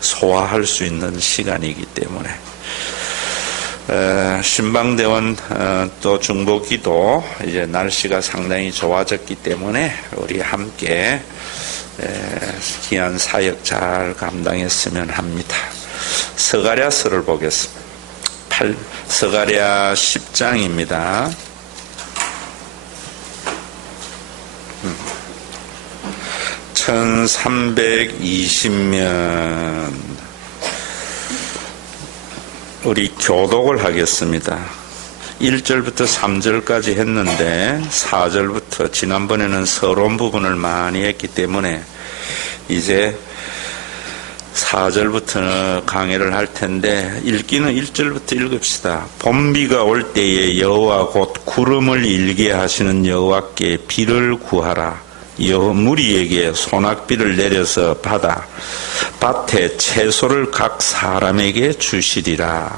소화할 수 있는 시간이기 때문에 신방대원 또 중보기도 이제 날씨가 상당히 좋아졌기 때문에 우리 함께 귀한 사역 잘 감당했으면 합니다. 스가랴서를 보겠습니다. 스가랴 10장입니다. 1320면 우리 교독을 하겠습니다. 1절부터 3절까지 했는데 4절부터 지난번에는 서론 부분을 많이 했기 때문에 이제 4절부터 강의를 할 텐데 읽기는 1절부터 읽읍시다. 봄비가 올 때에 여호와 곧 구름을 일게 하시는 여호와께 비를 구하라. 무리에게 소낙비를 내려서 밭에 채소를 각 사람에게 주시리라.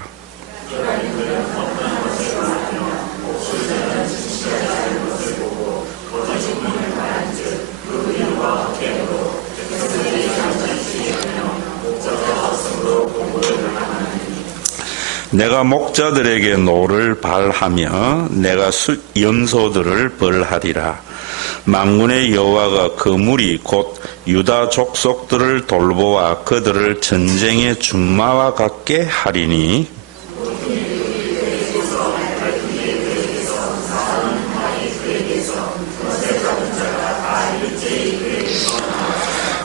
내가 목자들에게 노를 발하며 내가 염소들을 벌하리라. 만군의 여호와가 그 무리 곧 유다 족속들을 돌보아 그들을 전쟁의 준마와 같게 하리니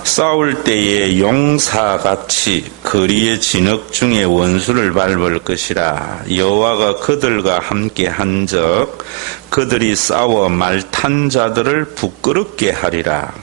싸울 때에 용사같이 거리의 진흙 중에 원수를 밟을 것이라. 여호와가 그들과 함께 한적 그들이 싸워 말탄 자들을 부끄럽게 하리라.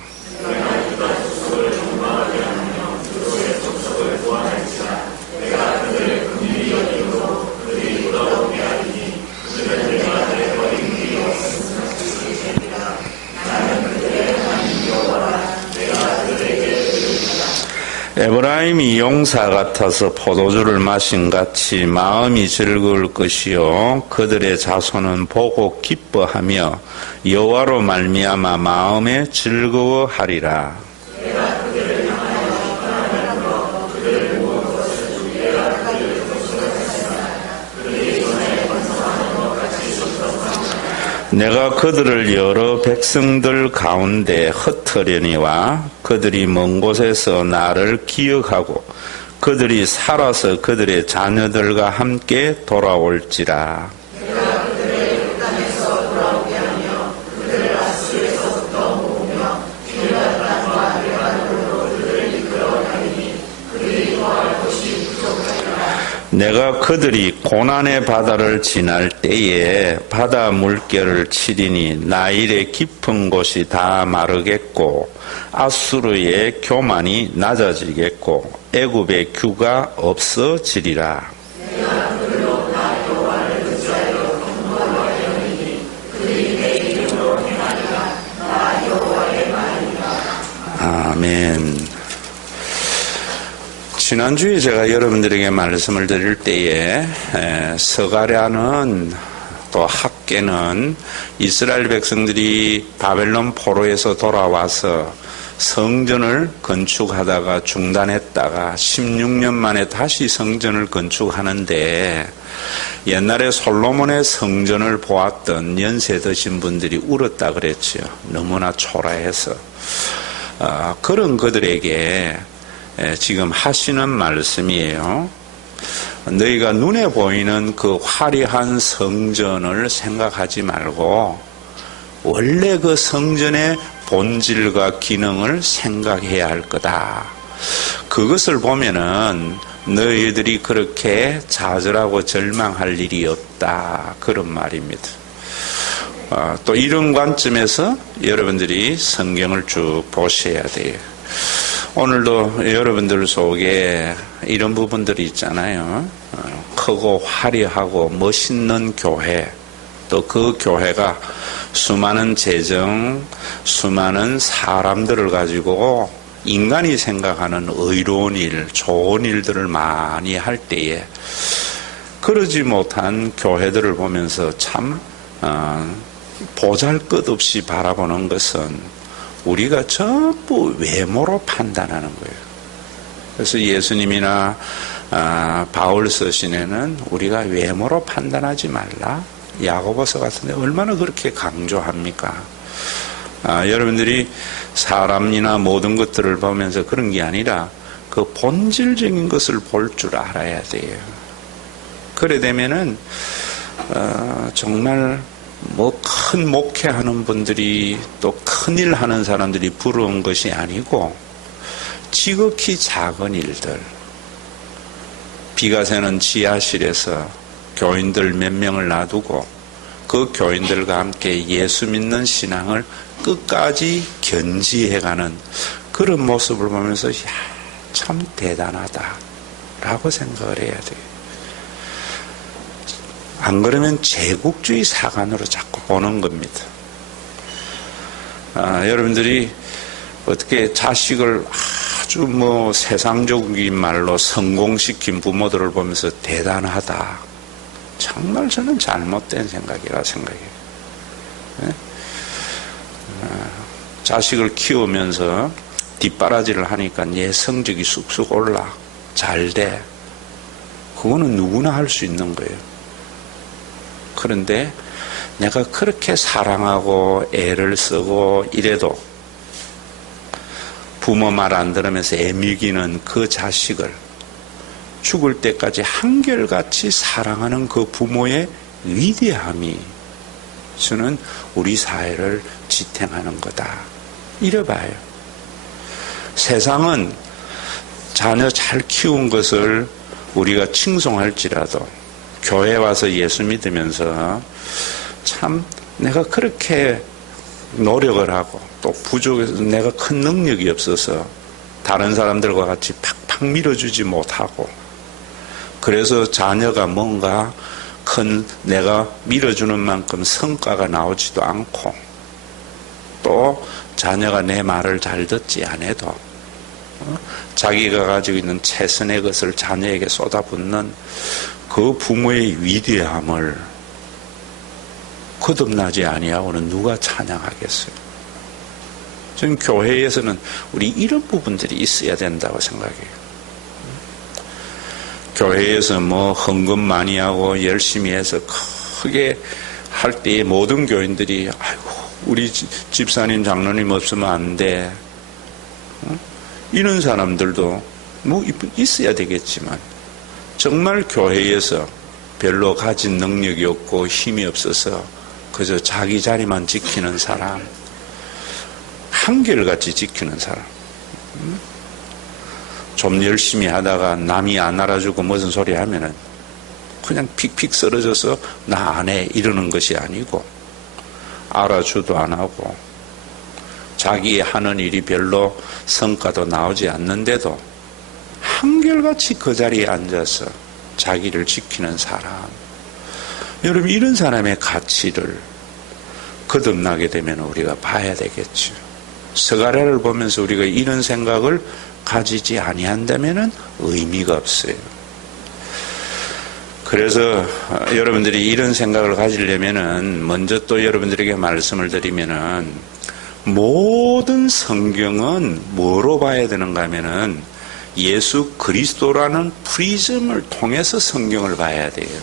에브라임이 용사 같아서 포도주를 마신 같이 마음이 즐거울 것이요 그들의 자손은 보고 기뻐하며 여호와로 말미암아 마음에 즐거워하리라. 내가 그들을 여러 백성들 가운데 흩으려니와 그들이 먼 곳에서 나를 기억하고 그들이 살아서 그들의 자녀들과 함께 돌아올지라. 내가 그들의 흑담에서 돌아오게 하며 그들을 아수르에서부터 모으며 기르다 땅과 레바논으로 그들을 이끌어 다니니 그들이 거할 곳이 부족하리라. 내가 그들이 고난의 바다를 지날 때에 바다 물결을 치리니 나일의 깊은 곳이 다 마르겠고 아수르의 교만이 낮아지겠고 애굽의 규가 없어지리라. 내가 그들로 나 여호와를 의지하여 경고하려 하리니 그들이 내 이름으로 행하리라. 나 여호와의 말이라. 아멘. 지난주에 제가 여러분들에게 말씀을 드릴 때에 스가랴는 또 학계는 이스라엘 백성들이 바벨론 포로에서 돌아와서 성전을 건축하다가 중단했다가 16년 만에 다시 성전을 건축하는데 옛날에 솔로몬의 성전을 보았던 연세 드신 분들이 울었다 그랬죠. 너무나 초라해서. 그런 그들에게 지금 하시는 말씀이에요. 너희가 눈에 보이는 그 화려한 성전을 생각하지 말고 원래 그 성전의 본질과 기능을 생각해야 할 거다. 그것을 보면은 너희들이 그렇게 좌절하고 절망할 일이 없다. 그런 말입니다. 또 이런 관점에서 여러분들이 성경을 쭉 보셔야 돼요. 오늘도 여러분들 속에 이런 부분들이 있잖아요. 크고 화려하고 멋있는 교회, 또 그 교회가 수많은 재정, 수많은 사람들을 가지고 인간이 생각하는 의로운 일, 좋은 일들을 많이 할 때에 그러지 못한 교회들을 보면서 참 보잘것없이 바라보는 것은 우리가 전부 외모로 판단하는 거예요. 그래서 예수님이나 바울 서신에는 우리가 외모로 판단하지 말라. 야고보서 같은데 얼마나 그렇게 강조합니까? 여러분들이 사람이나 모든 것들을 보면서 그런 게 아니라 그 본질적인 것을 볼 줄 알아야 돼요. 그래 되면은 정말 뭐 큰 목회하는 분들이 또 큰일 하는 사람들이 부러운 것이 아니고 지극히 작은 일들, 비가 새는 지하실에서 교인들 몇 명을 놔두고 그 교인들과 함께 예수 믿는 신앙을 끝까지 견지해가는 그런 모습을 보면서 참 대단하다라고 생각을 해야 돼요. 안 그러면 제국주의 사관으로 자꾸 보는 겁니다. 여러분들이 어떻게 자식을 아주 뭐 세상적인 말로 성공시킨 부모들을 보면서 대단하다. 정말 저는 잘못된 생각이라 생각해요. 네? 자식을 키우면서 뒷바라지를 하니까 얘 성적이 쑥쑥 올라. 잘 돼. 그거는 누구나 할 수 있는 거예요. 그런데 내가 그렇게 사랑하고 애를 쓰고 이래도 부모 말 안 들으면서 애미기는 그 자식을 죽을 때까지 한결같이 사랑하는 그 부모의 위대함이 저는 우리 사회를 지탱하는 거다. 이래봐요. 세상은 자녀 잘 키운 것을 우리가 칭송할지라도 교회 와서 예수 믿으면서 참 내가 그렇게 노력을 하고 또 부족해서 내가 큰 능력이 없어서 다른 사람들과 같이 팍팍 밀어주지 못하고 그래서 자녀가 뭔가 큰 내가 밀어주는 만큼 성과가 나오지도 않고 또 자녀가 내 말을 잘 듣지 않아도 자기가 가지고 있는 최선의 것을 자녀에게 쏟아붓는 그 부모의 위대함을 거듭나지 아니하고는 누가 찬양하겠어요? 저는 교회에서는 우리 이런 부분들이 있어야 된다고 생각해요. 교회에서 뭐 헌금 많이 하고 열심히 해서 크게 할 때에 모든 교인들이 아이고 우리 집사님 장로님 없으면 안 돼. 이런 사람들도 뭐 있어야 되겠지만 정말 교회에서 별로 가진 능력이 없고 힘이 없어서 그저 자기 자리만 지키는 사람, 한결같이 지키는 사람, 좀 열심히 하다가 남이 안 알아주고 무슨 소리 하면은 그냥 픽픽 쓰러져서 나 안 해 이러는 것이 아니고 알아주도 안 하고 자기 하는 일이 별로 성과도 나오지 않는데도 한결같이 그 자리에 앉아서 자기를 지키는 사람. 여러분 이런 사람의 가치를 거듭나게 되면 우리가 봐야 되겠죠. 스가랴를 보면서 우리가 이런 생각을 가지지 아니한다면 의미가 없어요. 그래서 여러분들이 이런 생각을 가지려면은 먼저 또 여러분들에게 말씀을 드리면은 모든 성경은 뭐로 봐야 되는가 하면은 예수 그리스도라는 프리즘을 통해서 성경을 봐야 돼요.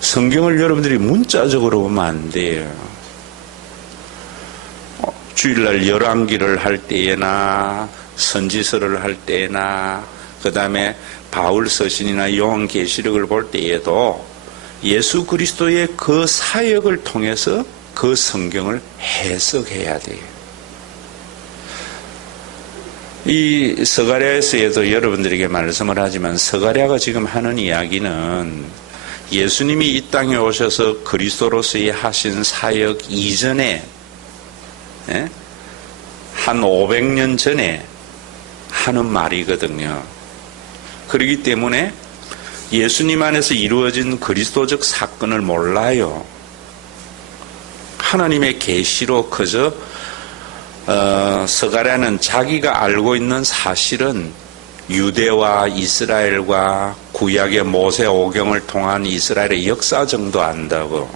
성경을 여러분들이 문자적으로 보면 안 돼요. 주일날 열왕기를 할 때에나 선지서를 할 때나 그 다음에 바울 서신이나 요한계시록을 볼 때에도 예수 그리스도의 그 사역을 통해서 그 성경을 해석해야 돼요. 이 스가랴에서도 여러분들에게 말씀을 하지만 스가랴가 지금 하는 이야기는 예수님이 이 땅에 오셔서 그리스도로서의 하신 사역 이전에 한 500년 전에 하는 말이거든요. 그렇기 때문에 예수님 안에서 이루어진 그리스도적 사건을 몰라요. 하나님의 계시로 그저 스가랴는 자기가 알고 있는 사실은 유대와 이스라엘과 구약의 모세오경을 통한 이스라엘의 역사 정도 안다고.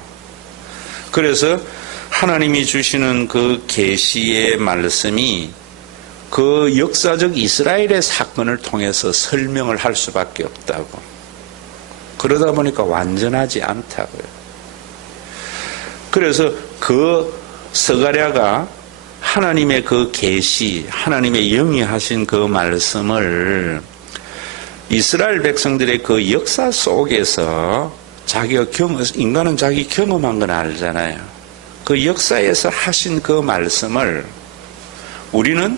그래서 하나님이 주시는 그 계시의 말씀이 그 역사적 이스라엘의 사건을 통해서 설명을 할 수밖에 없다고. 그러다 보니까 완전하지 않다고요. 그래서 그 스가랴가 하나님의 그 계시, 하나님의 영이 하신 그 말씀을 이스라엘 백성들의 그 역사 속에서 자기가 인간은 자기 경험한 건 알잖아요. 그 역사에서 하신 그 말씀을 우리는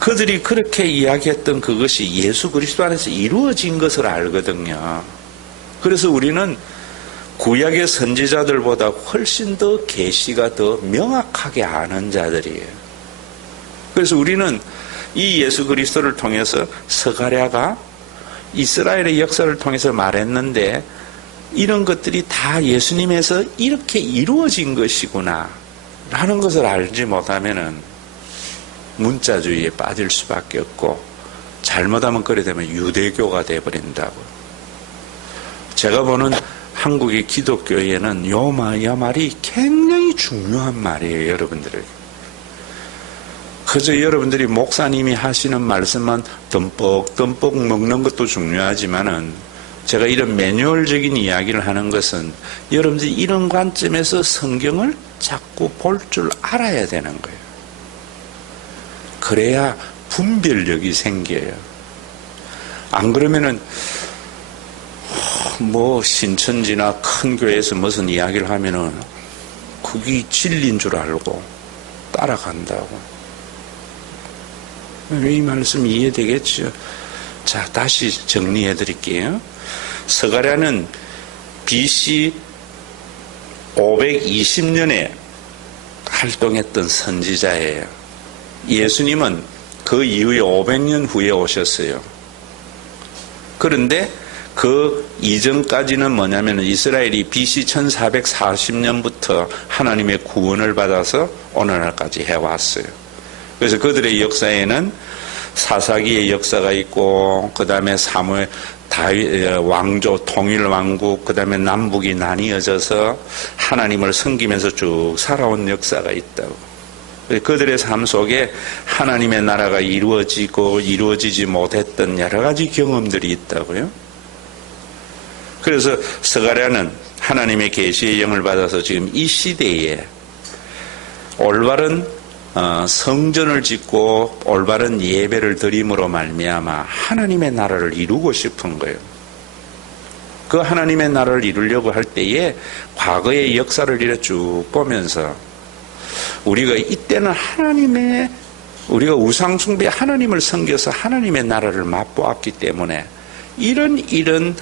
그들이 그렇게 이야기했던 그것이 예수 그리스도 안에서 이루어진 것을 알거든요. 그래서 우리는 구약의 선지자들보다 훨씬 더 계시가 더 명확하게 아는 자들이에요. 그래서 우리는 이 예수 그리스도를 통해서 스가랴가 이스라엘의 역사를 통해서 말했는데 이런 것들이 다 예수님에서 이렇게 이루어진 것이구나 라는 것을 알지 못하면은 문자주의에 빠질 수밖에 없고 잘못하면 그래 되면 유대교가 되어버린다고. 제가 보는 한국의 기독교에는 요 말이 굉장히 중요한 말이에요, 여러분들에게. 그저 여러분들이 목사님이 하시는 말씀만 듬뿍 먹는 것도 중요하지만은 제가 이런 매뉴얼적인 이야기를 하는 것은 여러분들이 이런 관점에서 성경을 자꾸 볼 줄 알아야 되는 거예요. 그래야 분별력이 생겨요. 안 그러면은 신천지나 큰 교회에서 무슨 이야기를 하면은 그게 진리인 줄 알고 따라간다고. 이 말씀 이해되겠죠? 자, 다시 정리해 드릴게요. 스가랴는 BC 520년에 활동했던 선지자예요. 예수님은 그 이후에 500년 후에 오셨어요. 그런데 그 이전까지는 뭐냐면 이스라엘이 BC 1440년부터 하나님의 구원을 받아서 오늘날까지 해왔어요. 그래서 그들의 역사에는 사사기의 역사가 있고, 그 다음에 사무엘 다윗 왕조 통일 왕국, 그 다음에 남북이 나뉘어져서 하나님을 섬기면서 쭉 살아온 역사가 있다고. 그들의 삶 속에 하나님의 나라가 이루어지고 이루어지지 못했던 여러 가지 경험들이 있다고요. 그래서 스가랴는 하나님의 계시의 영을 받아서 지금 이 시대에 올바른 성전을 짓고 올바른 예배를 드림으로 말미암아 하나님의 나라를 이루고 싶은 거예요. 그 하나님의 나라를 이루려고 할 때에 과거의 역사를 이렇게 쭉 보면서 우리가 이때는 우리가 우상숭배 하나님을 섬겨서 하나님의 나라를 맛보았기 때문에 이런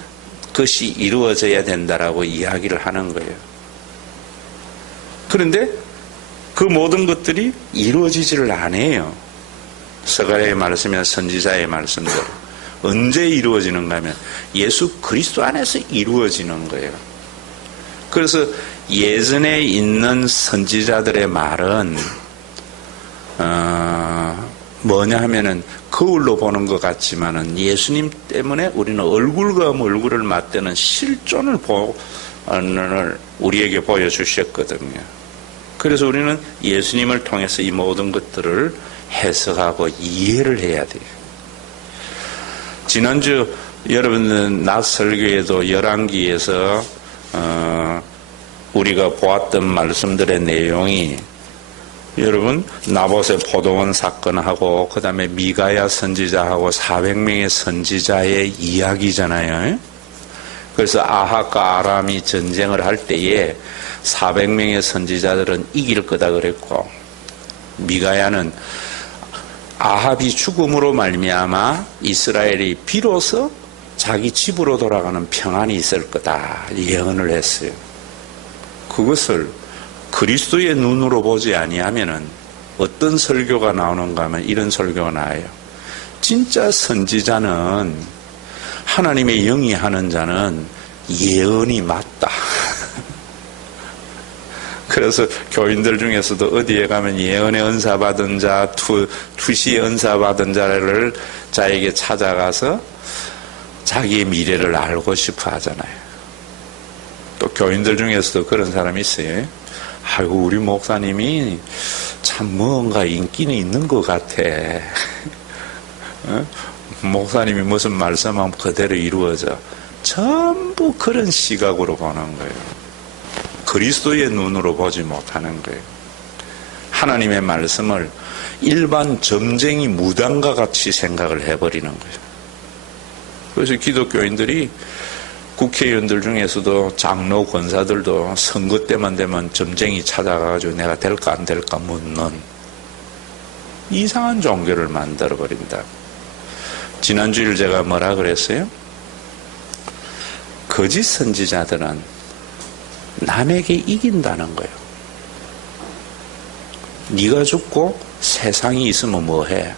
것이 이루어져야 된다라고 이야기를 하는 거예요. 그런데 그 모든 것들이 이루어지지를 않아요. 스가랴의 말씀이나 선지자의 말씀대로. 언제 이루어지는가 하면 예수 그리스도 안에서 이루어지는 거예요. 그래서 예전에 있는 선지자들의 말은 뭐냐 하면은 거울로 보는 것 같지만은 예수님 때문에 우리는 얼굴과 얼굴을 맞대는 실존을 우리에게 보여주셨거든요. 그래서 우리는 예수님을 통해서 이 모든 것들을 해석하고 이해를 해야 돼요. 지난주 여러분은 낮 설교에도 열왕기에서 우리가 보았던 말씀들의 내용이 여러분 나봇의 포도원 사건하고 그 다음에 미가야 선지자하고 400명의 선지자의 이야기잖아요. 그래서 아합과 아람이 전쟁을 할 때에 400명의 선지자들은 이길 거다 그랬고 미가야는 아합이 죽음으로 말미암아 이스라엘이 비로소 자기 집으로 돌아가는 평안이 있을 거다 예언을 했어요. 그것을 그리스도의 눈으로 보지 아니하면은 어떤 설교가 나오는가 하면 이런 설교가 나와요. 진짜 선지자는 하나님의 영이 하는 자는 예언이 맞다. 그래서 교인들 중에서도 어디에 가면 예언의 은사 받은 자, 투시의 은사 받은 자를 자에게 찾아가서 자기의 미래를 알고 싶어 하잖아요. 또 교인들 중에서도 그런 사람이 있어요. 아이고 우리 목사님이 참 뭔가 인기는 있는 것 같아. 어? 목사님이 무슨 말씀하면 그대로 이루어져. 전부 그런 시각으로 보는 거예요. 그리스도의 눈으로 보지 못하는 거예요. 하나님의 말씀을 일반 점쟁이 무당과 같이 생각을 해버리는 거예요. 그래서 기독교인들이 국회의원들 중에서도 장로 권사들도 선거 때만 되면 점쟁이 찾아가가지고 내가 될까 안 될까 묻는 이상한 종교를 만들어버린다. 지난주일 제가 뭐라 그랬어요? 거짓 선지자들은 남에게 이긴다는 거예요. 네가 죽고 세상이 있으면 뭐해?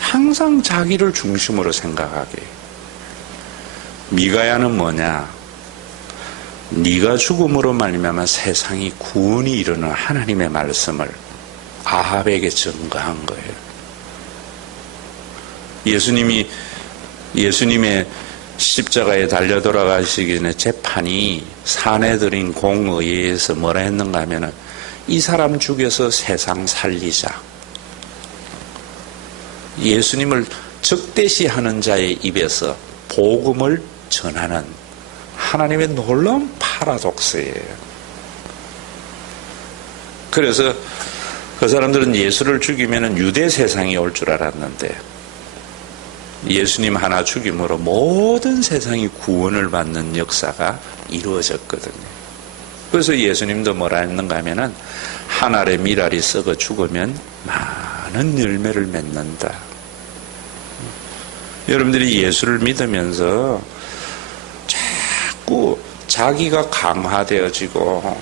항상 자기를 중심으로 생각하게. 미가야는 뭐냐? 네가 죽음으로 말미암아 세상이 구원이 이르는 하나님의 말씀을 아합에게 증거한 거예요. 예수님의 십자가에 달려 돌아가시기 전에 재판이 사내들인 공의회에서 뭐라 했는가 하면은 이 사람 죽여서 세상 살리자. 예수님을 적대시하는 자의 입에서 복음을 전하는 하나님의 놀라운 파라독스예요. 그래서 그 사람들은 예수를 죽이면 유대 세상이 올 줄 알았는데 예수님 하나 죽임으로 모든 세상이 구원을 받는 역사가 이루어졌거든요. 그래서 예수님도 뭐라 했는가 하면은 한 알의 밀알이 썩어 죽으면 많은 열매를 맺는다. 여러분들이 예수를 믿으면서 자꾸 자기가 강화되어지고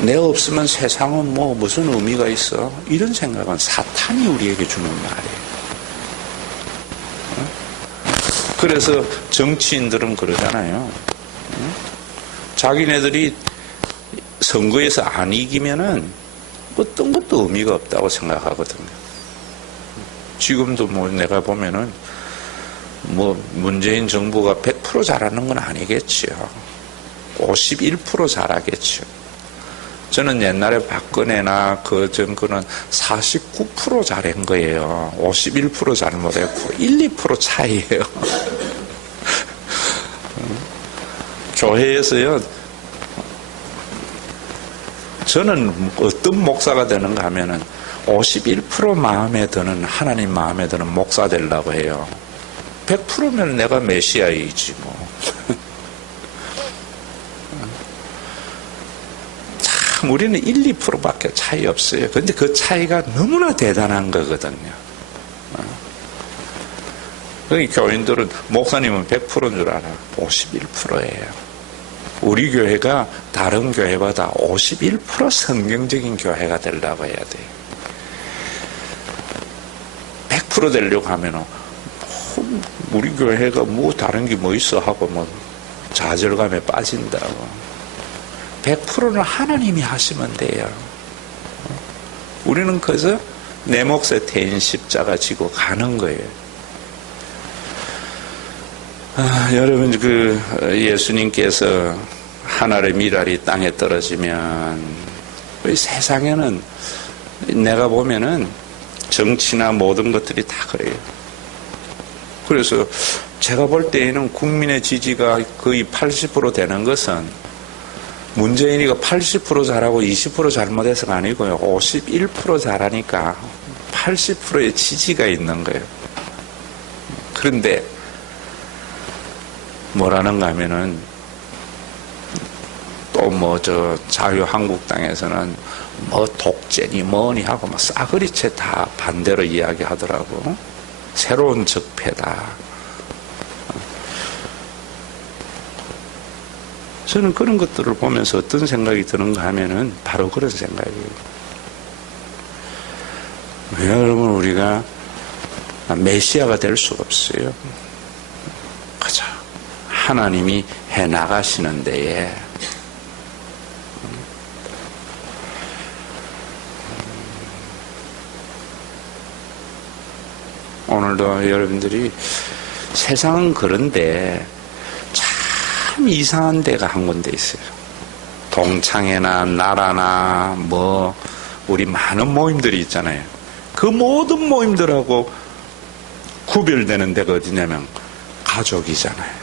내 없으면 세상은 뭐 무슨 의미가 있어? 이런 생각은 사탄이 우리에게 주는 말이에요. 그래서 정치인들은 그러잖아요. 자기네들이 선거에서 안 이기면은 어떤 것도 의미가 없다고 생각하거든요. 지금도 뭐 내가 보면은 뭐 문재인 정부가 100% 잘하는 건 아니겠죠. 51% 잘하겠죠. 저는 옛날에 박근혜나 그 정권은 49% 잘한 거예요. 51% 잘못했고 1~2% 차이예요. 교회에서요, 저는 어떤 목사가 되는가 하면은 51% 마음에 드는, 하나님 마음에 드는 목사 되려고 해요. 100%면 내가 메시아이지 뭐. 참 우리는 1~2%밖에 차이 없어요. 그런데 그 차이가 너무나 대단한 거거든요. 교인들은 목사님은 100%인 줄 알아. 51%예요. 우리 교회가 다른 교회보다 51% 성경적인 교회가 되려고 해야 돼요. 100% 되려고 하면은 우리 교회가 뭐 다른 게 뭐 있어 하고 뭐 좌절감에 빠진다고. 100%는 하나님이 하시면 돼요. 우리는 그저 내 몫에 태인 십자가 지고 가는 거예요. 여러분, 예수님께서 하늘의 밀알이 땅에 떨어지면, 세상에는 내가 보면은 정치나 모든 것들이 다 그래요. 그래서 제가 볼 때에는 국민의 지지가 거의 80% 되는 것은 문재인이가 80% 잘하고 20% 잘못해서가 아니고요. 51% 잘하니까 80%의 지지가 있는 거예요. 그런데 뭐라는가 하면은 또 자유한국당에서는 뭐 독재니 뭐니 하고 막 싸그리째 다 반대로 이야기하더라고. 새로운 적폐다. 저는 그런 것들을 보면서 어떤 생각이 드는가 하면은 바로 그런 생각이에요. 여러분, 우리가 메시아가 될 수가 없어요. 그죠? 하나님이 해 나가시는 데에 오늘도 여러분들이 세상은 그런데 참 이상한 데가 한 군데 있어요. 동창회나 나라나 우리 많은 모임들이 있잖아요. 그 모든 모임들하고 구별되는 데가 어디냐면 가족이잖아요.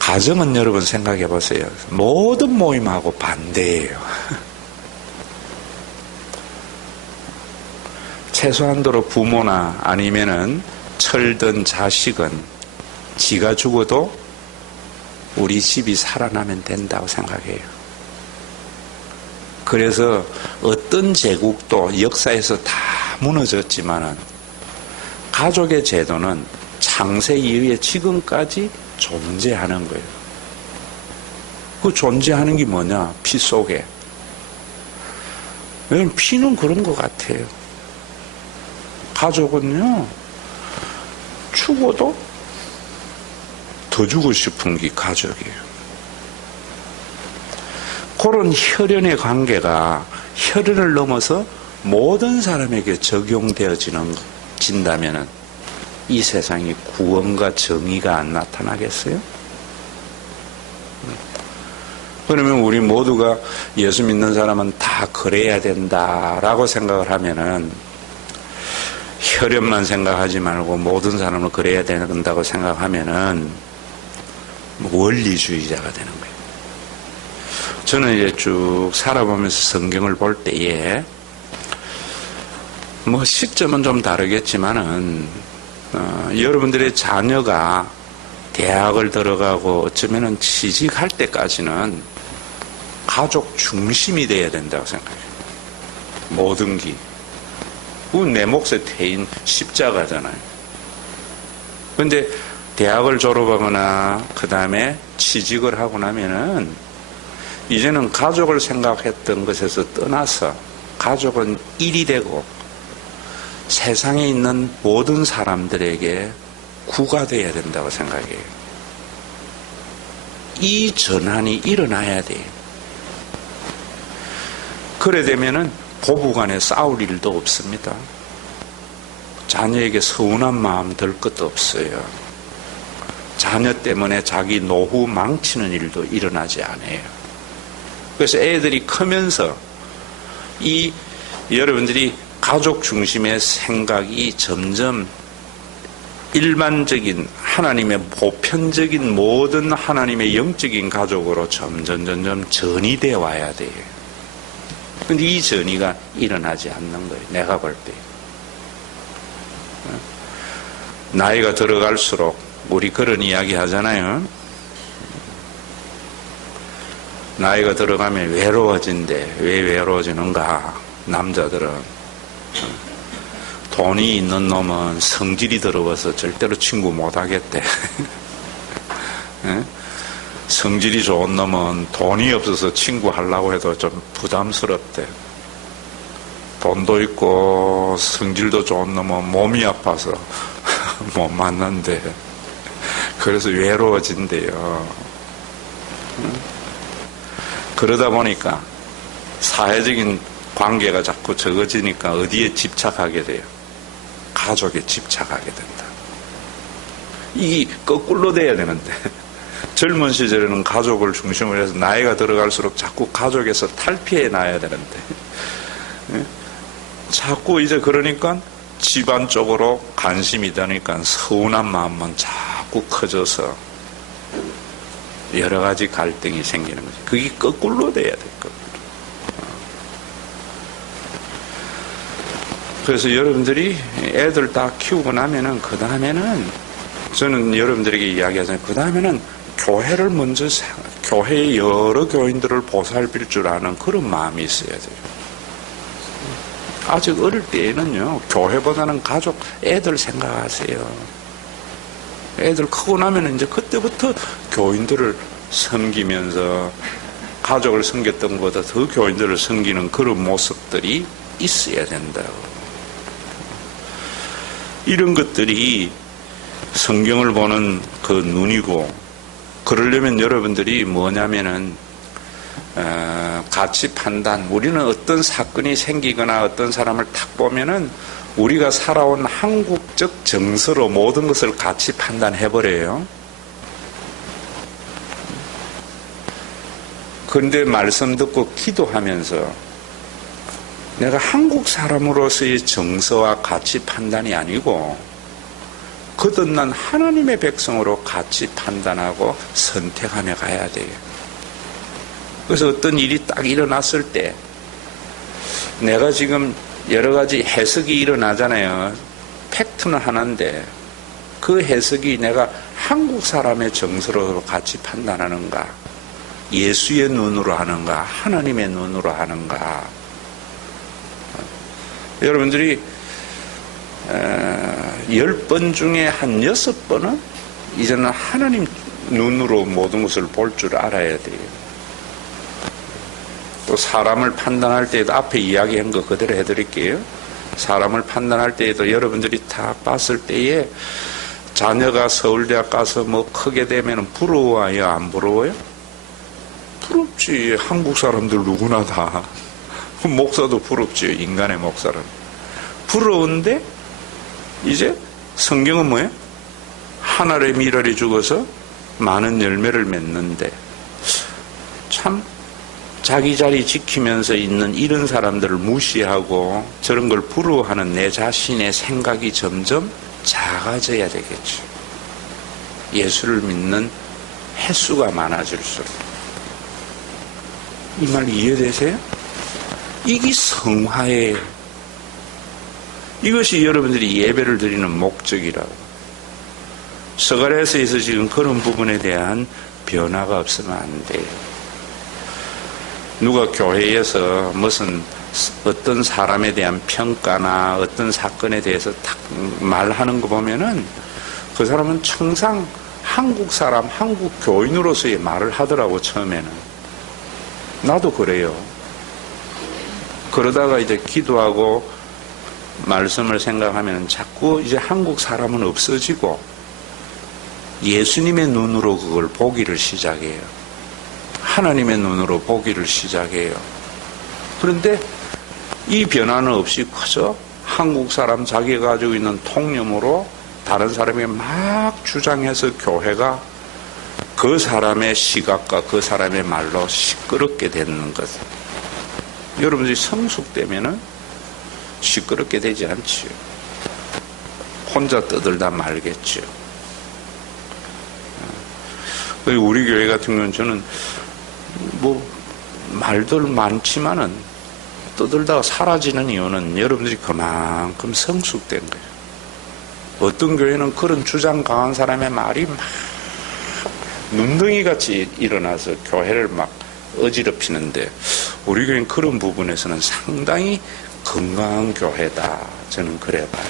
가정은 여러분 생각해 보세요. 모든 모임하고 반대예요. 최소한도로 부모나 아니면은 철든 자식은 지가 죽어도 우리 집이 살아나면 된다고 생각해요. 그래서 어떤 제국도 역사에서 다 무너졌지만은 가족의 제도는 창세 이후에 지금까지 존재하는 거예요. 그 존재하는 게 뭐냐? 피 속에. 왜냐면 피는 그런 것 같아요. 가족은요, 죽어도 더 주고 싶은 게 가족이에요. 그런 혈연의 관계가 혈연을 넘어서 모든 사람에게 적용되어진다면 이 세상에 구원과 정의가 안 나타나겠어요? 그러면 우리 모두가 예수 믿는 사람은 다 그래야 된다라고 생각을 하면은 혈연만 생각하지 말고 모든 사람을 그래야 된다고 생각하면은 원리주의자가 되는 거예요. 저는 이제 쭉 살아보면서 성경을 볼 때에 시점은 좀 다르겠지만은 여러분들의 자녀가 대학을 들어가고 어쩌면은 취직할 때까지는 가족 중심이 돼야 된다고 생각해요. 모든 게. 그건 내 몫의 태인 십자가잖아요. 그런데 대학을 졸업하거나 그 다음에 취직을 하고 나면은 이제는 가족을 생각했던 것에서 떠나서 가족은 일이 되고 세상에 있는 모든 사람들에게 구가 되어야 된다고 생각해요. 이 전환이 일어나야 돼요. 그래 되면은 부부간에 싸울 일도 없습니다. 자녀에게 서운한 마음 들 것도 없어요. 자녀 때문에 자기 노후 망치는 일도 일어나지 않아요. 그래서 애들이 크면서 여러분들이 가족 중심의 생각이 점점 일반적인 하나님의 보편적인 모든 하나님의 영적인 가족으로 점점 전이되어 와야 돼요. 그런데 이 전이가 일어나지 않는 거예요. 내가 볼 때. 나이가 들어갈수록 우리 그런 이야기 하잖아요. 나이가 들어가면 외로워진대. 왜 외로워지는가? 남자들은 돈이 있는 놈은 성질이 더러워서 절대로 친구 못하겠대. 성질이 좋은 놈은 돈이 없어서 친구 하려고 해도 좀 부담스럽대. 돈도 있고 성질도 좋은 놈은 몸이 아파서 못 만난대. 그래서 외로워진대요. 그러다 보니까 사회적인 관계가 자꾸 적어지니까 어디에 집착하게 돼요? 가족에 집착하게 된다. 이게 거꾸로 돼야 되는데 젊은 시절에는 가족을 중심으로 해서 나이가 들어갈수록 자꾸 가족에서 탈피해 놔야 되는데 자꾸 이제 그러니까 집안 쪽으로 관심이 되니까 서운한 마음만 자꾸 커져서 여러 가지 갈등이 생기는 거죠. 그게 거꾸로 돼야 될 겁니다. 그래서 여러분들이 애들 다 키우고 나면은 그 다음에는 저는 여러분들에게 이야기하잖아요. 그 다음에는 교회를 먼저 교회의 여러 교인들을 보살필 줄 아는 그런 마음이 있어야 돼요. 아직 어릴 때에는요, 교회보다는 가족, 애들 생각하세요. 애들 크고 나면 이제 그때부터 교인들을 섬기면서 가족을 섬겼던 것보다 더 교인들을 섬기는 그런 모습들이 있어야 된다고. 이런 것들이 성경을 보는 그 눈이고, 그러려면 여러분들이 뭐냐면은 가치 판단, 우리는 어떤 사건이 생기거나 어떤 사람을 탁 보면은 우리가 살아온 한국적 정서로 모든 것을 가치 판단해버려요. 그런데 말씀 듣고 기도하면서 내가 한국 사람으로서의 정서와 가치 판단이 아니고 거듭난 하나님의 백성으로 가치 판단하고 선택하며 가야 돼요. 그래서 어떤 일이 딱 일어났을 때 내가 지금 여러 가지 해석이 일어나잖아요. 팩트는 하나인데 그 해석이 내가 한국 사람의 정서로 같이 판단하는가, 예수의 눈으로 하는가, 하나님의 눈으로 하는가. 여러분들이 10번 중에 한 6번은 이제는 하나님 눈으로 모든 것을 볼 줄 알아야 돼요. 또 사람을 판단할 때에도 앞에 이야기한 거 그대로 해드릴게요. 사람을 판단할 때에도 여러분들이 다 봤을 때에 자녀가 서울대학 가서 뭐 크게 되면 부러워요? 안 부러워요? 부럽지. 한국 사람들 누구나 다. 목사도 부럽지. 인간의 목사는. 부러운데 이제 성경은 뭐예요? 하늘의 밀알이 죽어서 많은 열매를 맺는데 참 자기 자리 지키면서 있는 이런 사람들을 무시하고 저런 걸 부러워하는 내 자신의 생각이 점점 작아져야 되겠죠. 예수를 믿는 횟수가 많아질수록. 이 말 이해되세요? 이게 성화예요. 이것이 여러분들이 예배를 드리는 목적이라고. 스가랴서에서 지금 그런 부분에 대한 변화가 없으면 안 돼요. 누가 교회에서 무슨 어떤 사람에 대한 평가나 어떤 사건에 대해서 딱 말하는 거 보면은 그 사람은 청상 한국 사람, 한국 교인으로서의 말을 하더라고, 처음에는. 나도 그래요. 그러다가 이제 기도하고 말씀을 생각하면 자꾸 이제 한국 사람은 없어지고 예수님의 눈으로 그걸 보기를 시작해요. 하나님의 눈으로 보기를 시작해요. 그런데 이 변화는 없이 그저 한국 사람 자기가 가지고 있는 통념으로 다른 사람이 막 주장해서 교회가 그 사람의 시각과 그 사람의 말로 시끄럽게 되는 것. 여러분들이 성숙되면은 시끄럽게 되지 않지요. 혼자 떠들다 말겠죠. 우리 교회 같은 경우는 저는 뭐 말들 많지만은 떠들다가 사라지는 이유는 여러분들이 그만큼 성숙된 거예요. 어떤 교회는 그런 주장 강한 사람의 말이 막 눈덩이 같이 일어나서 교회를 막 어지럽히는데 우리 교회는 그런 부분에서는 상당히 건강한 교회다. 저는 그래 봐요.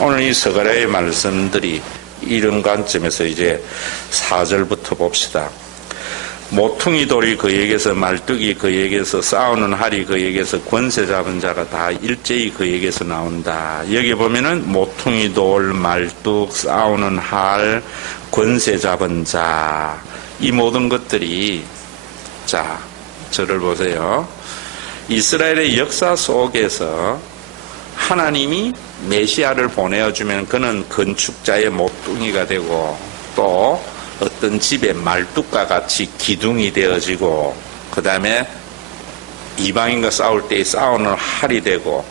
오늘 이 스가랴의 말씀들이 이런 관점에서 이제 4절부터 봅시다. 모퉁이 돌이 그에게서 말뚝이 그에게서 싸우는 활이 그에게서 권세 잡은 자가 다 일제히 그에게서 나온다. 여기 보면은 모퉁이 돌, 말뚝, 싸우는 활, 권세 잡은 자, 이 모든 것들이, 자, 저를 보세요. 이스라엘의 역사 속에서 하나님이 메시아를 보내어주면 그는 건축자의 모퉁이가 되고 또 어떤 집의 말뚝과 같이 기둥이 되어지고 그 다음에 이방인과 싸울 때 싸우는 활이 되고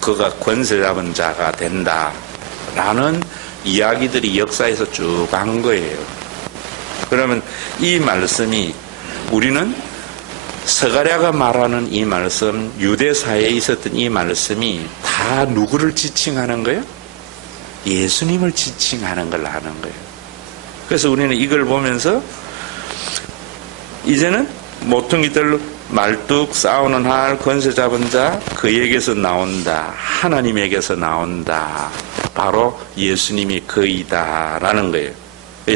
그가 권세 잡은 자가 된다라는 이야기들이 역사에서 쭉 간 거예요. 그러면 이 말씀이 우리는 스가랴가 말하는 이 말씀, 유대사에 있었던 이 말씀이 다 누구를 지칭하는 거예요? 예수님을 지칭하는 걸 하는 거예요. 그래서 우리는 이걸 보면서 이제는 모퉁이들, 말뚝, 싸우는 활, 권세 잡은 자 그에게서 나온다. 하나님에게서 나온다. 바로 예수님이 그이다라는 거예요.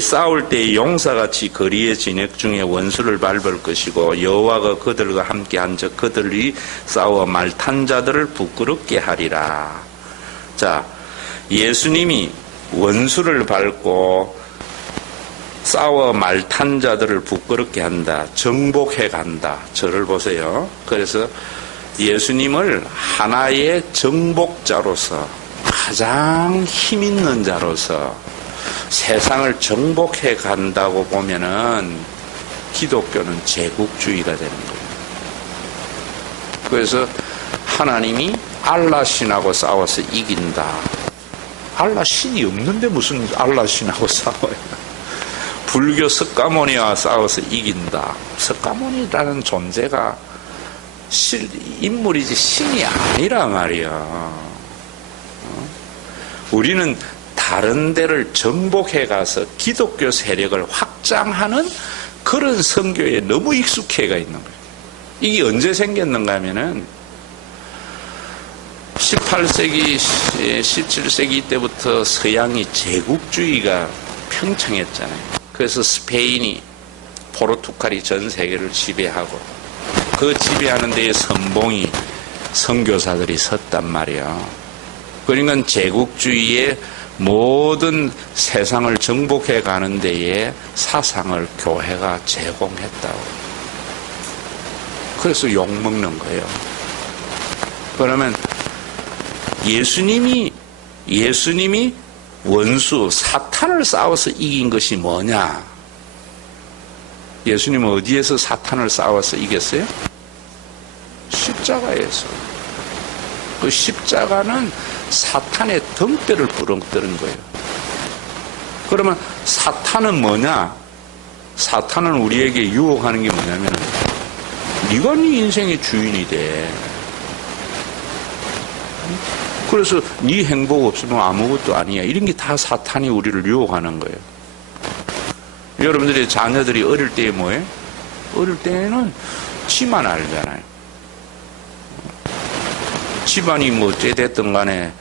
싸울 때 용사같이 거리의 진액 중에 원수를 밟을 것이고 여호와가 그들과 함께 앉아 그들이 싸워 말탄 자들을 부끄럽게 하리라. 자, 예수님이 원수를 밟고 싸워 말탄 자들을 부끄럽게 한다. 정복해 간다. 저를 보세요. 그래서 예수님을 하나의 정복자로서 가장 힘 있는 자로서 세상을 정복해 간다고 보면은 기독교는 제국주의가 되는 거예요. 그래서 하나님이 알라 신하고 싸워서 이긴다. 알라 신이 없는데 무슨 알라 신하고 싸워요. 불교 석가모니와 싸워서 이긴다. 석가모니라는 존재가 인물이지 신이 아니라 말이야. 우리는 다른 데를 정복해 가서 기독교 세력을 확장하는 그런 선교에 너무 익숙해가 있는 거예요. 이게 언제 생겼는가 하면은 18세기, 17세기 때부터 서양이 제국주의가 팽창했잖아요. 그래서 스페인이, 포르투갈이 전 세계를 지배하고 그 지배하는 데에 선봉이 선교사들이 섰단 말이야. 그러니까 제국주의의 모든 세상을 정복해 가는 데에 사상을 교회가 제공했다고. 그래서 욕먹는 거예요. 그러면 예수님이 원수 사탄을 싸워서 이긴 것이 뭐냐? 예수님은 어디에서 사탄을 싸워서 이겼어요? 십자가에서. 그 십자가는 사탄의 등뼈를 부러뜨린 거예요. 그러면 사탄은 뭐냐? 사탄은 우리에게 유혹하는 게 뭐냐면 네가 네 인생의 주인이 돼. 그래서 네 행복 없으면 아무것도 아니야. 이런 게 다 사탄이 우리를 유혹하는 거예요. 여러분들의 자녀들이 어릴 때에 뭐예요? 어릴 때에는 지만 알잖아요. 집안이 뭐 어찌됐든 간에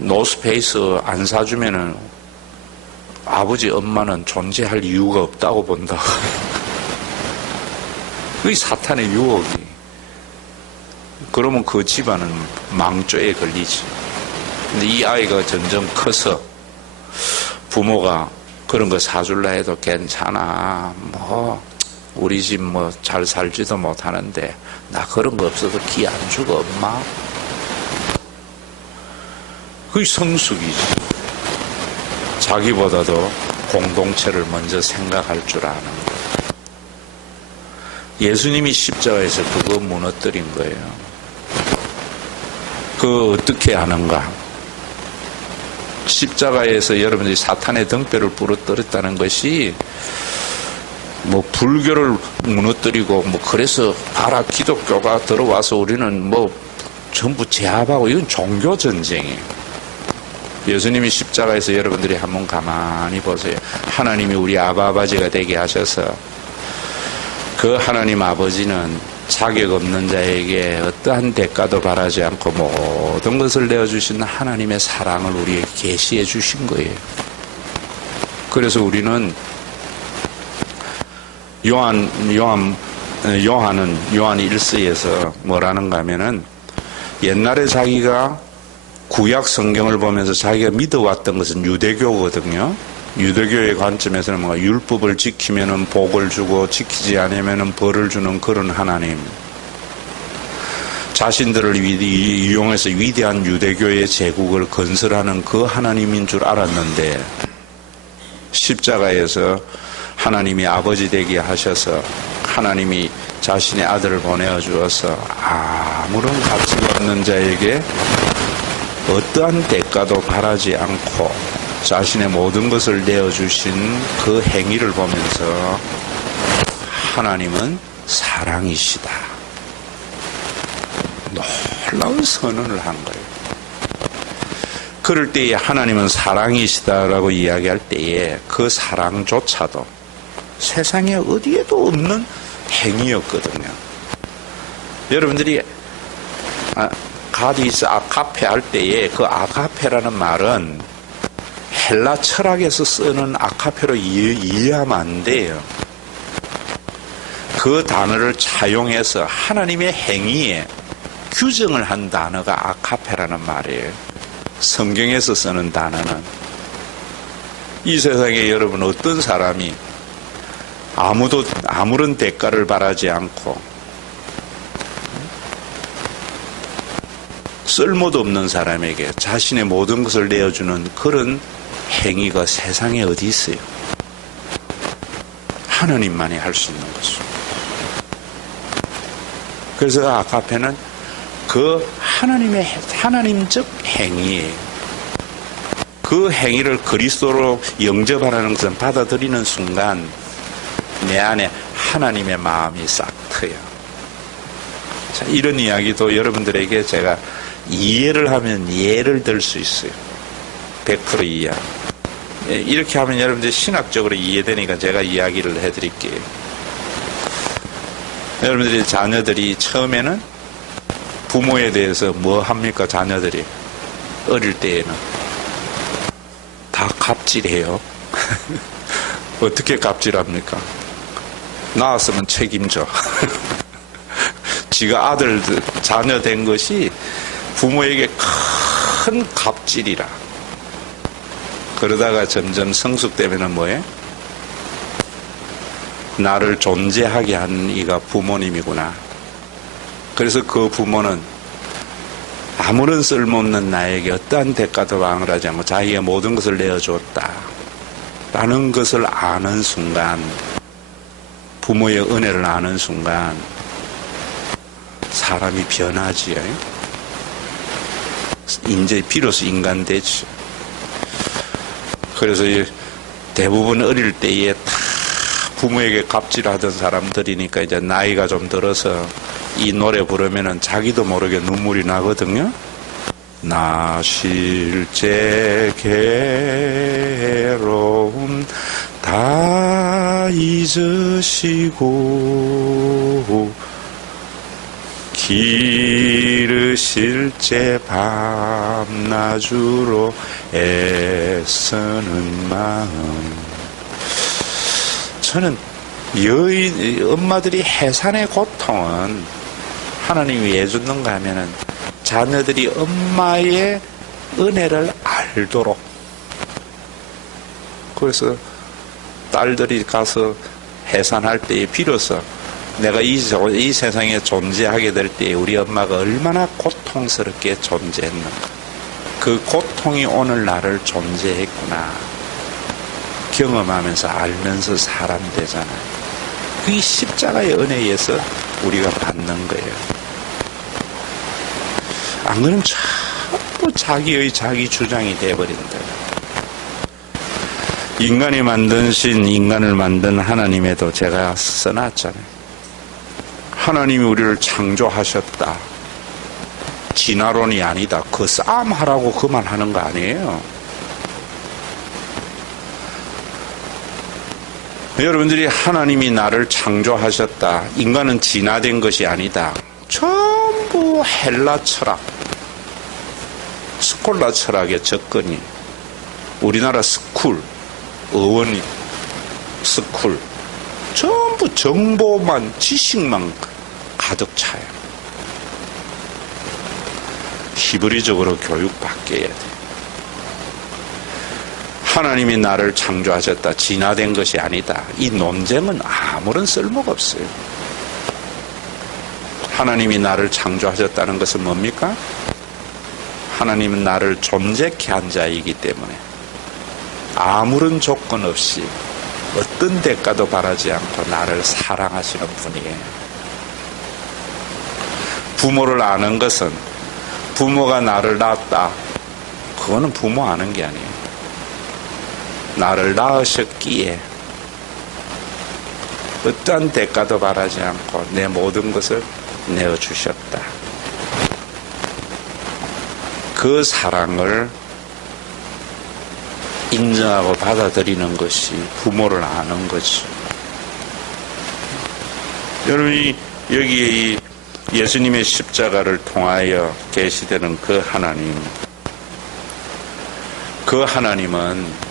노스페이스 안 사주면은 아버지 엄마는 존재할 이유가 없다고 본다. 그게 사탄의 유혹이. 그러면 그 집안은 망조에 걸리지. 근데 이 아이가 점점 커서 부모가 그런 거 사줄라 해도 괜찮아. 뭐 우리 집 뭐 잘 살지도 못하는데 나 그런 거 없어도 기 안 주고 엄마. 그게 성숙이지. 자기보다도 공동체를 먼저 생각할 줄 아는 거. 예수님이 십자가에서 그거 무너뜨린 거예요. 그거 어떻게 하는가? 십자가에서 여러분들이 사탄의 등뼈를 부러뜨렸다는 것이 뭐 불교를 무너뜨리고 뭐 그래서 봐라 기독교가 들어와서 우리는 뭐 전부 제압하고 이건 종교 전쟁이에요. 예수님이 십자가에서 여러분들이 한번 가만히 보세요. 하나님이 우리 아버지가 되게 하셔서 그 하나님 아버지는 자격 없는 자에게 어떠한 대가도 바라지 않고 모든 것을 내어주신 하나님의 사랑을 우리에게 계시해 주신 거예요. 그래서 우리는 요한 1서에서 뭐라는가 하면은 옛날에 자기가 구약 성경을 보면서 자기가 믿어왔던 것은 유대교거든요. 유대교의 관점에서는 뭔가 율법을 지키면은 복을 주고 지키지 않으면은 벌을 주는 그런 하나님. 자신들을 이용해서 위대한 유대교의 제국을 건설하는 그 하나님인 줄 알았는데 십자가에서 하나님이 아버지 되게 하셔서 하나님이 자신의 아들을 보내어 주어서 아무런 가치가 없는 자에게 어떠한 대가도 바라지 않고 자신의 모든 것을 내어주신 그 행위를 보면서 하나님은 사랑이시다. 놀라운 선언을 한 거예요. 그럴 때에 하나님은 사랑이시다라고 이야기할 때에 그 사랑조차도 세상에 어디에도 없는 행위였거든요. 여러분들이 가디스 아카페 할 때에 그 아카페라는 말은 헬라 철학에서 쓰는 아카페로 이해하면 안 돼요. 그 단어를 차용해서 하나님의 행위에 규정을 한 단어가 아카페라는 말이에요. 성경에서 쓰는 단어는. 이 세상에 여러분 어떤 사람이 아무런 대가를 바라지 않고 쓸모도 없는 사람에게 자신의 모든 것을 내어주는 그런 행위가 세상에 어디 있어요? 하나님만이 할 수 있는 것이죠. 그래서 아가페는 그 하나님적 행위예요. 그 행위를 그리스도로 영접하는 것은 받아들이는 순간 내 안에 하나님의 마음이 싹 트여. 자, 이런 이야기도 여러분들에게 제가 이해를 하면 예를 들 수 있어요. 100% 이해. 이렇게 하면 여러분들 신학적으로 이해되니까 제가 이야기를 해드릴게요. 여러분들이 자녀들이 처음에는 부모에 대해서 뭐 합니까? 자녀들이 어릴 때에는 다 갑질해요. 어떻게 갑질합니까? 낳았으면 책임져. 지가 아들 자녀 된 것이 부모에게 큰 갑질이라. 그러다가 점점 성숙되면은 뭐해? 나를 존재하게 한 이가 부모님이구나. 그래서 그 부모는 아무런 쓸모없는 나에게 어떠한 대가도 방을하지 않고 자기의 모든 것을 내어줬다 라는 것을 아는 순간, 부모의 은혜를 아는 순간 사람이 변하지요. 이제 비로소 인간 되지. 그래서 대부분 어릴 때에 다 부모에게 갑질하던 사람들이니까 이제 나이가 좀 들어서 이 노래 부르면은 자기도 모르게 눈물이 나거든요. 나 실제 괴로움 다 잊으시고 기르실 제 밤낮으로 애쓰는 마음. 저는 엄마들이 해산의 고통은 하나님이 왜 줬는가 하면은 자녀들이 엄마의 은혜를 알도록. 그래서 딸들이 가서 해산할 때에 비로소 내가 이 세상에 존재하게 될 때에 우리 엄마가 얼마나 고통스럽게 존재했는가. 그 고통이 오늘 나를 존재했구나 경험하면서 알면서 사람 되잖아요. 그게 십자가의 은혜에 의해서 우리가 받는 거예요. 안 그러면 전부 자기의 자기 주장이 돼버린다. 인간이 만드신 인간을 만든 하나님에도 제가 써놨잖아요. 하나님이 우리를 창조하셨다. 진화론이 아니다. 그 싸움하라고 그만하는 거 아니에요. 여러분들이 하나님이 나를 창조하셨다. 인간은 진화된 것이 아니다. 전부 헬라 철학, 스콜라 철학의 접근이 우리나라 스쿨, 어원이 스쿨 전부 정보만 지식만 가득 차요. 히브리적으로 교육받게 해야 돼. 하나님이 나를 창조하셨다. 진화된 것이 아니다. 이 논쟁은 아무런 쓸모가 없어요. 하나님이 나를 창조하셨다는 것은 뭡니까? 하나님은 나를 존재케 한 자이기 때문에 아무런 조건 없이 어떤 대가도 바라지 않고 나를 사랑하시는 분이에요. 부모를 아는 것은 부모가 나를 낳았다. 그거는 부모 아는 게 아니에요. 나를 낳으셨기에 어떠한 대가도 바라지 않고 내 모든 것을 내어주셨다. 그 사랑을 인정하고 받아들이는 것이 부모를 아는 거지. 여러분이 여기에 이 예수님의 십자가를 통하여 계시되는 그 하나님은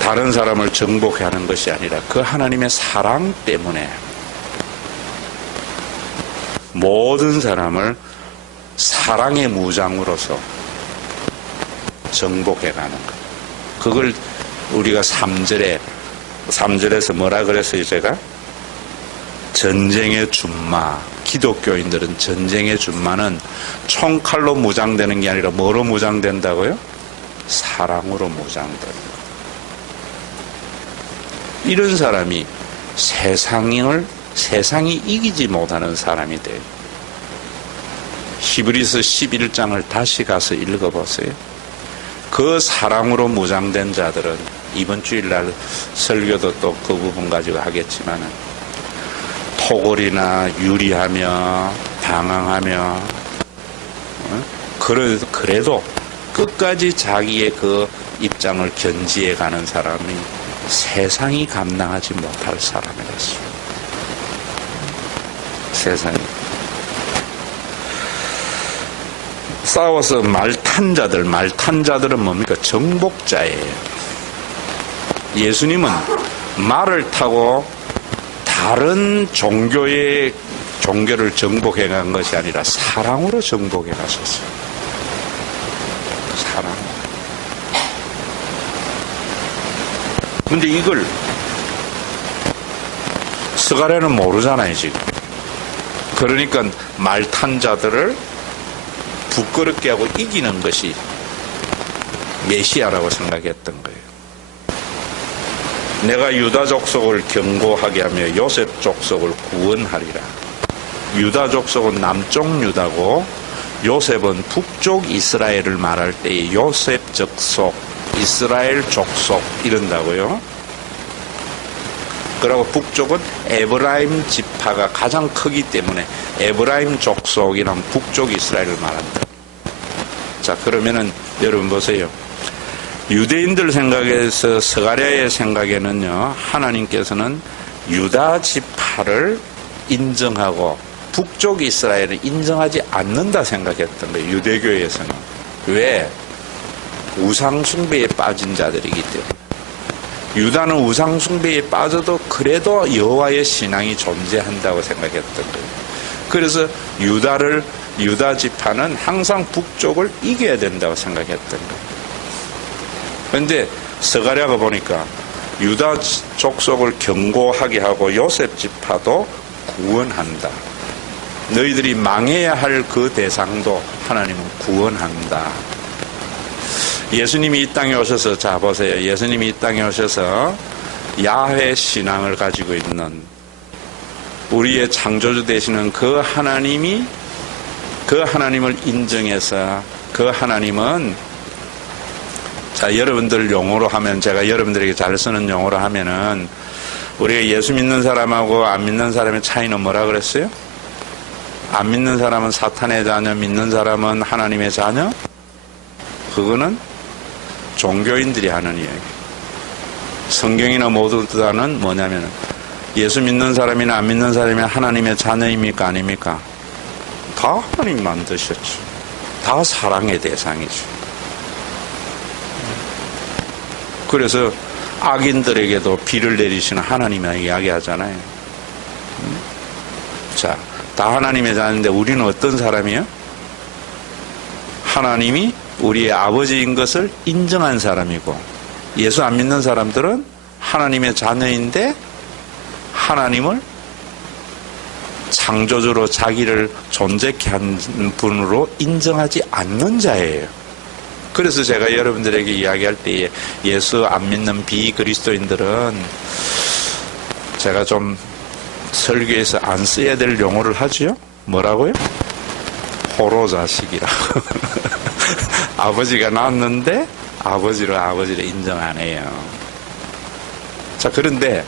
다른 사람을 정복해 하는 것이 아니라 그 하나님의 사랑 때문에 모든 사람을 사랑의 무장으로서 정복해 가는 것. 그걸 우리가 3절에서 뭐라 그랬어요, 제가? 전쟁의 준마. 기독교인들은 전쟁의 준마는 총칼로 무장되는 게 아니라 뭐로 무장된다고요? 사랑으로 무장된다. 이런 사람이 세상이 이기지 못하는 사람이 돼요. 히브리서 11장을 다시 가서 읽어보세요. 그 사랑으로 무장된 자들은 이번 주일날 설교도 또 그 부분 가지고 하겠지만 토골이나 유리하며 방황하며 그래도 끝까지 자기의 그 입장을 견지해 가는 사람이 세상이 감당하지 못할 사람이었어요. 세상이. 싸워서 말탄 자들은 뭡니까? 정복자예요. 예수님은 말을 타고 다른 종교를 정복해 간 것이 아니라 사랑으로 정복해 가셨어요. 사랑. 근데 이걸 스가랴는 모르잖아요, 지금. 그러니까 말탄 자들을 부끄럽게 하고 이기는 것이 메시아라고 생각했던 거예요. 내가 유다 족속을 견고하게 하며 요셉 족속을 구원하리라. 유다 족속은 남쪽 유다고 요셉은 북쪽 이스라엘을 말할 때에 요셉 족속, 이스라엘 족속 이런다고요. 그리고 북쪽은 에브라임 지파가 가장 크기 때문에 에브라임 족속이란 북쪽 이스라엘을 말한다. 자, 그러면은 여러분 보세요. 유대인들 생각에서 스가랴의 생각에는요, 하나님께서는 유다 지파를 인정하고 북쪽 이스라엘을 인정하지 않는다 생각했던 거예요. 유대교에서는. 왜? 우상숭배에 빠진 자들이기 때문에. 유다는 우상숭배에 빠져도 그래도 여호와의 신앙이 존재한다고 생각했던 거예요. 그래서 유다 지파는 항상 북쪽을 이겨야 된다고 생각했던 거예요. 그런데 스가랴가 보니까 유다 족속을 견고하게 하고 요셉 지파도 구원한다. 너희들이 망해야 할 그 대상도 하나님은 구원한다. 예수님이 이 땅에 오셔서, 자 보세요. 예수님이 이 땅에 오셔서 야훼 신앙을 가지고 있는 우리의 창조주 되시는 그 하나님을 인정해서 그 하나님은, 자, 여러분들 용어로 하면, 제가 여러분들에게 잘 쓰는 용어로 하면은, 우리가 예수 믿는 사람하고 안 믿는 사람의 차이는 뭐라 그랬어요? 안 믿는 사람은 사탄의 자녀, 믿는 사람은 하나님의 자녀? 그거는 종교인들이 하는 이야기. 성경이나 모두 다는 뭐냐면, 예수 믿는 사람이나 안 믿는 사람이 하나님의 자녀입니까? 아닙니까? 다 하나님 만드셨죠. 다 사랑의 대상이죠. 그래서 악인들에게도 비를 내리시는 하나님이 이야기하잖아요. 자, 다 하나님의 자녀인데 우리는 어떤 사람이에요? 하나님이 우리의 아버지인 것을 인정한 사람이고, 예수 안 믿는 사람들은 하나님의 자녀인데 하나님을 창조주로 자기를 존재케 한 분으로 인정하지 않는 자예요. 그래서 제가 여러분들에게 이야기할 때에 예수 안 믿는 비그리스도인들은 제가 좀 설교에서 안 써야 될 용어를 하지요? 뭐라고요? 호로 자식이라고. 아버지가 낳았는데 아버지를 인정 안 해요. 자, 그런데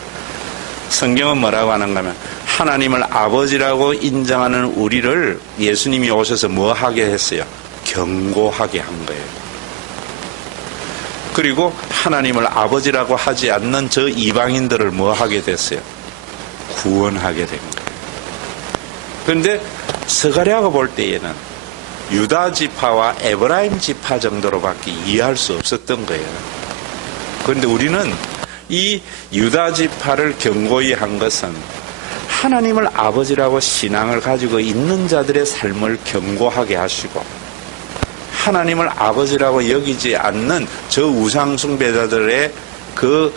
성경은 뭐라고 하는가 하면, 하나님을 아버지라고 인정하는 우리를 예수님이 오셔서 뭐 하게 했어요? 견고하게 한 거예요. 그리고 하나님을 아버지라고 하지 않는 저 이방인들을 뭐 하게 됐어요? 구원하게 된 거예요. 그런데 스가랴가 볼 때에는 유다 지파와 에브라임 지파 정도로밖에 이해할 수 없었던 거예요. 그런데 우리는 이 유다 지파를 견고히 한 것은 하나님을 아버지라고 신앙을 가지고 있는 자들의 삶을 견고하게 하시고, 하나님을 아버지라고 여기지 않는 저 우상숭배자들의 그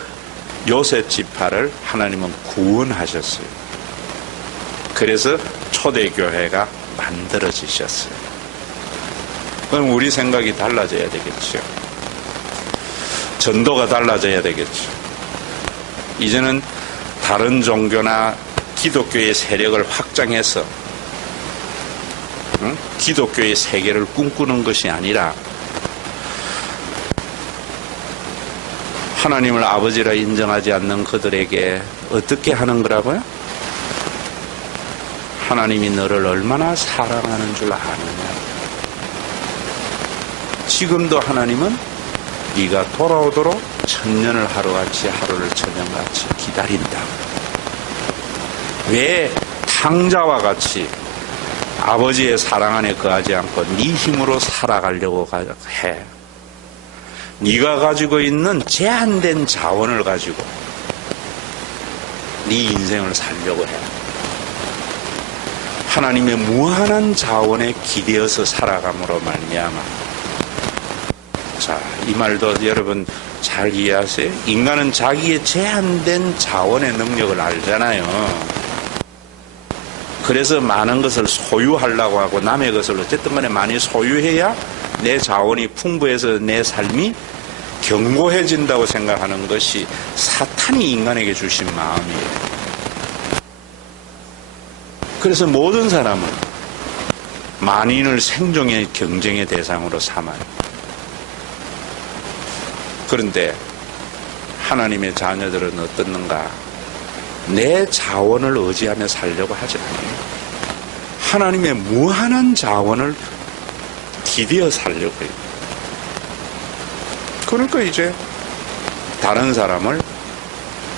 요셉 지파를 하나님은 구원하셨어요. 그래서 초대교회가 만들어지셨어요. 그럼 우리 생각이 달라져야 되겠죠. 전도가 달라져야 되겠죠. 이제는 다른 종교나 기독교의 세력을 확장해서 기독교의 세계를 꿈꾸는 것이 아니라 하나님을 아버지라 인정하지 않는 그들에게 어떻게 하는 거라고요? 하나님이 너를 얼마나 사랑하는 줄 아느냐. 지금도 하나님은 네가 돌아오도록 천년을 하루같이 하루를 천년같이 기다린다. 왜 탕자와 같이 아버지의 사랑 안에 거하지 않고 네 힘으로 살아가려고 해. 네가 가지고 있는 제한된 자원을 가지고 네 인생을 살려고 해. 하나님의 무한한 자원에 기대어서 살아감으로 말미암아. 자, 이 말도 여러분 잘 이해하세요? 인간은 자기의 제한된 자원의 능력을 알잖아요. 그래서 많은 것을 소유하려고 하고 남의 것을 어쨌든 간에 많이 소유해야 내 자원이 풍부해서 내 삶이 견고해진다고 생각하는 것이 사탄이 인간에게 주신 마음이에요. 그래서 모든 사람은 만인을 생존의 경쟁의 대상으로 삼아요. 그런데 하나님의 자녀들은 어떻는가? 내 자원을 의지하며 살려고 하지 않아요. 하나님의 무한한 자원을 기대어 살려고 해요. 그러니까 이제 다른 사람을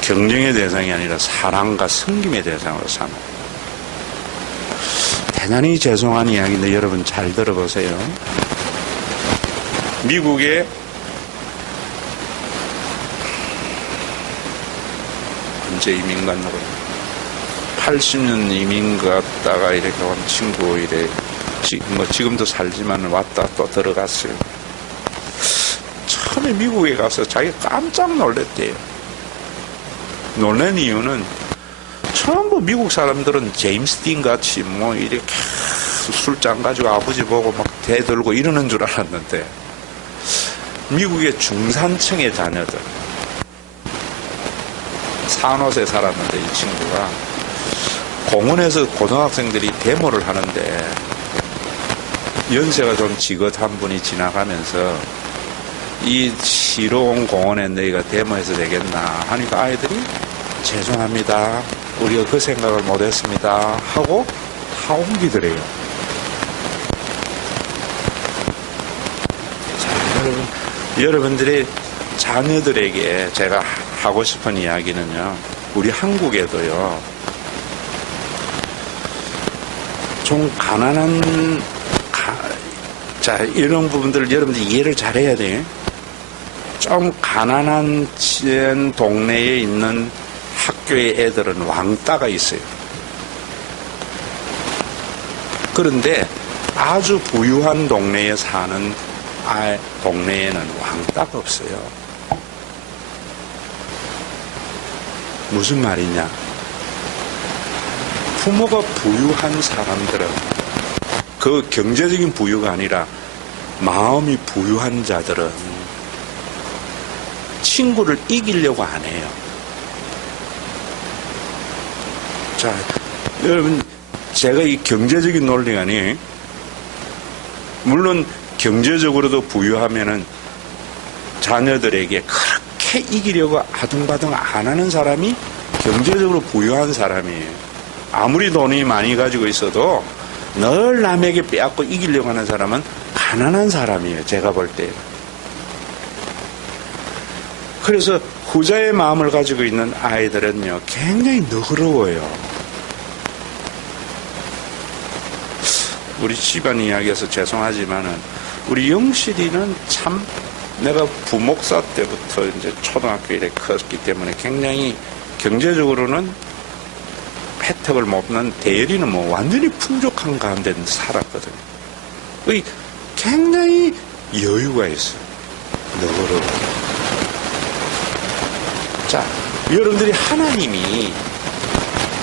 경쟁의 대상이 아니라 사랑과 섬김의 대상으로 삼아요. 대단히 죄송한 이야기인데 여러분 잘 들어보세요. 미국에 언제 이민 갔나 봐요. 80년 이민 갔다가 이렇게 온 친구 이래 지금도 살지만 왔다 또 들어갔어요. 처음에 미국에 가서 자기가 깜짝 놀랐대요. 놀란 이유는 전부 미국 사람들은 제임스 딘 같이 뭐 이렇게 술잔 가지고 아버지 보고 막 대들고 이러는 줄 알았는데 미국의 중산층의 자녀들 산호세 살았는데 이 친구가 공원에서 고등학생들이 데모를 하는데 연세가 좀 지긋한 분이 지나가면서 이 시로운 공원에 너희가 데모해서 되겠나 하니까 아이들이 죄송합니다. 우리가 그 생각을 못했습니다. 하고 다 옮기더래요. 자, 여러분들의 자녀들에게 제가 하고 싶은 이야기는요. 우리 한국에도요. 좀 가난한 자 이런 부분들을 여러분들이 이해를 잘해야 돼요. 좀 가난한 동네에 있는 학교의 애들은 왕따가 있어요. 그런데 아주 부유한 동네에 사는 동네에는 왕따가 없어요. 무슨 말이냐? 부모가 부유한 사람들은 그 경제적인 부유가 아니라 마음이 부유한 자들은 친구를 이기려고 안 해요. 자, 여러분, 제가 이 경제적인 논리가 아니에요. 물론 경제적으로도 부유하면은 자녀들에게 그렇게 이기려고 아둥바둥 안 하는 사람이 경제적으로 부유한 사람이에요. 아무리 돈이 많이 가지고 있어도 늘 남에게 빼앗고 이기려고 하는 사람은 가난한 사람이에요. 제가 볼 때. 그래서 후자의 마음을 가지고 있는 아이들은요, 굉장히 너그러워요. 우리 집안 이야기에서 죄송하지만은, 우리 영실이는 참, 내가 부목사 때부터 이제 초등학교 이렇게 컸기 때문에 굉장히 경제적으로는 혜택을 못 받는 대리는 뭐 완전히 풍족한 가운데 살았거든요. 굉장히 여유가 있어요. 너그러워. 자, 여러분들이 하나님이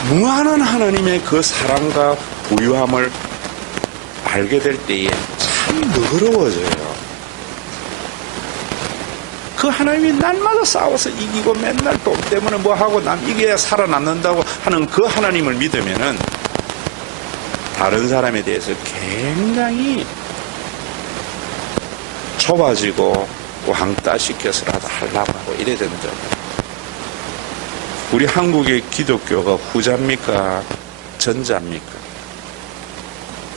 무한한 하나님의 그 사랑과 부유함을 알게 될 때에 참 너그러워져요. 그 그 하나님이 날마다 싸워서 이기고 맨날 돈 때문에 뭐하고 남 이겨야 살아남는다고 하는 그 하나님을 믿으면은 다른 사람에 대해서 굉장히 좁아지고 왕따시켜서라도 하려고 하고 이래야 된다. 우리 한국의 기독교가 후자입니까? 전자입니까?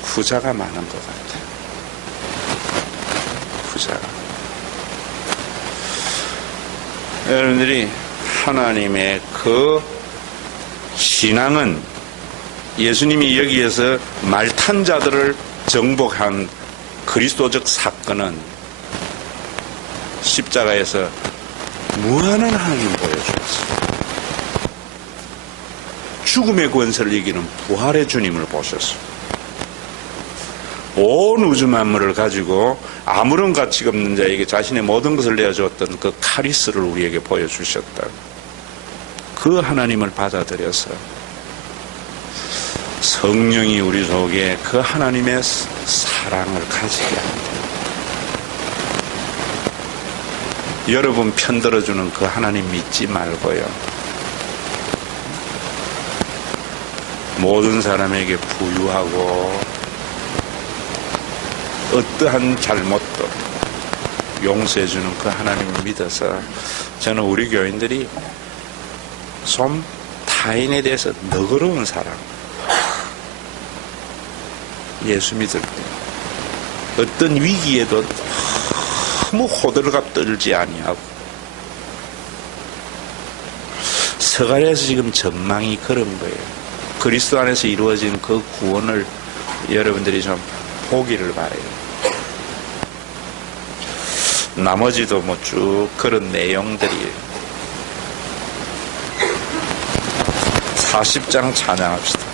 후자가 많은 것 같아요. 후자가. 여러분들이 하나님의 그 신앙은 예수님이 여기에서 말탄 자들을 정복한 그리스도적 사건은 십자가에서 무한한 하나님을 보여주었어요. 죽음의 권세를 이기는 부활의 주님을 보셨어요. 온 우주 만물을 가지고 아무런 가치가 없는 자에게 자신의 모든 것을 내어주었던 그 카리스를 우리에게 보여주셨다. 그 하나님을 받아들여서 성령이 우리 속에 그 하나님의 사랑을 가지게 합니다. 여러분 편들어주는 그 하나님 믿지 말고요. 모든 사람에게 부유하고 어떠한 잘못도 용서해주는 그 하나님을 믿어서 저는 우리 교인들이 좀 타인에 대해서 너그러운 사람, 예수 믿을 때 어떤 위기에도 너무 호들갑 떨지 아니하고 서가랴에서 지금 전망이 그런 거예요. 그리스도 안에서 이루어진 그 구원을 여러분들이 좀 보기를 바래요. 나머지도 뭐 쭉 그런 내용들이 40장 찬양합시다.